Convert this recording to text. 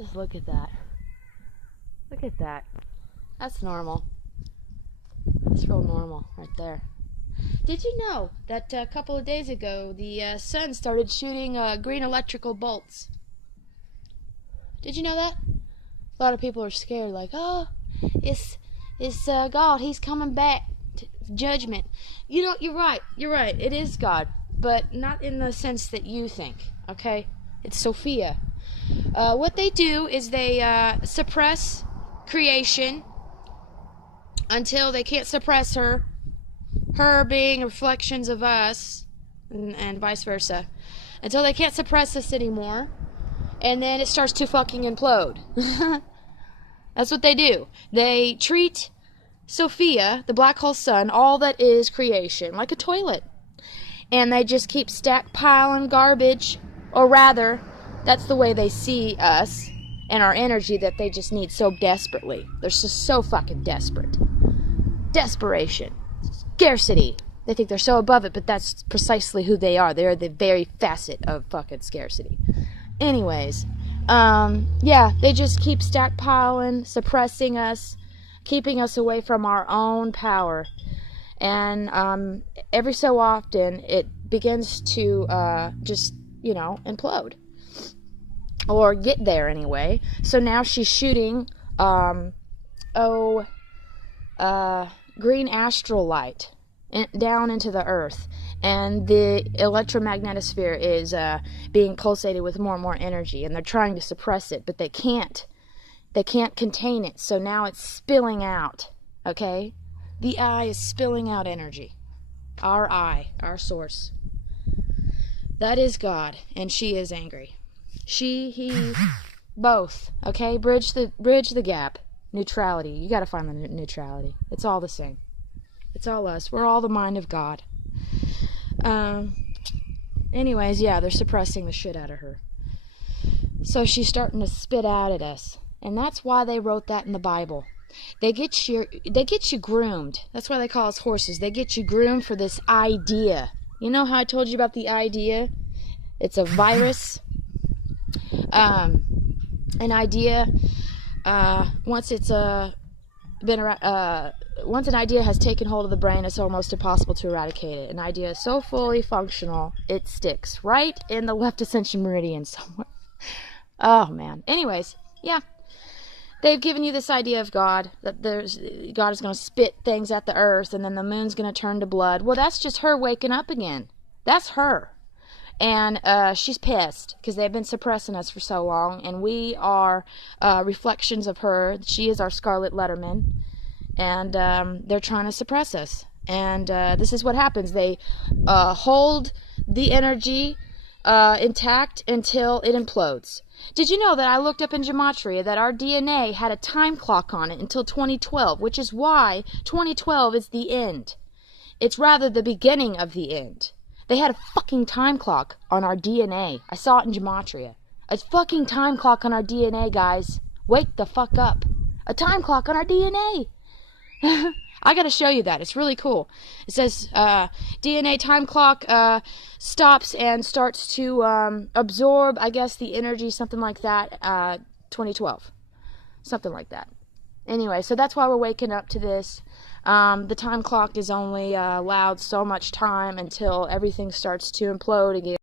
Just look at that. Look at that. That's normal. That's real normal right there. Did you know that a couple of days ago the sun started shooting green electrical bolts? Did you know that? A lot of people are scared, like, oh, it's God, he's coming back to judgment. You know, you're right, it is God, but not in the sense that you think, okay? It's Sophia. What they do is they suppress creation until they can't suppress her being reflections of us, and vice versa, until they can't suppress us anymore, and then it starts to fucking implode. That's what they do. They treat Sophia, the black hole sun, all that is creation, like a toilet. And they just keep stackpiling garbage, or rather, that's the way they see us and our energy that they just need so desperately. They're just so fucking desperate. Desperation. Scarcity. They think they're so above it, but that's precisely who they are. They're the very facet of fucking scarcity. Anyways, yeah, they just keep stackpiling, suppressing us, keeping us away from our own power. And every so often, it begins to just, you know, implode. Or get there anyway. So now she's shooting, green astral light down into the earth, and the electromagnetosphere is being pulsated with more and more energy, and they're trying to suppress it, but they can't contain it, so now it's spilling out. Okay, the eye is spilling out energy. Our eye, our source, that is God, and she is angry. He, both. Okay, bridge the gap. Neutrality. You gotta find the neutrality. It's all the same. It's all us. We're all the mind of God. Anyways, yeah, they're suppressing the shit out of her. So she's starting to spit out at us. And that's why they wrote that in the Bible. They get you groomed. That's why they call us horses. They get you groomed for this idea. You know how I told you about the idea? It's a virus. An idea, once it's once an idea has taken hold of the brain, it's almost impossible to eradicate it. An idea is so fully functional, it sticks right in the left ascension meridian somewhere. Oh, man. Anyways, yeah. They've given you this idea of God, that God is going to spit things at the earth, and then the moon's going to turn to blood. Well, that's just her waking up again. That's her. And she's pissed because they've been suppressing us for so long, and we are reflections of her. She is our Scarlet Letterman, and they're trying to suppress us. And this is what happens. They hold the energy intact until it implodes. Did you know that I looked up in Gematria that our DNA had a time clock on it until 2012, which is why 2012 is the end. It's rather the beginning of the end. They had a fucking time clock on our DNA. I saw it in Gematria. A fucking time clock on our DNA, guys. Wake the fuck up. A time clock on our DNA. I gotta show you that. It's really cool. It says DNA time clock stops and starts to absorb, I guess, the energy, something like that, 2012. Something like that. Anyway, so that's why we're waking up to this. The time clock is only allowed so much time until everything starts to implode again.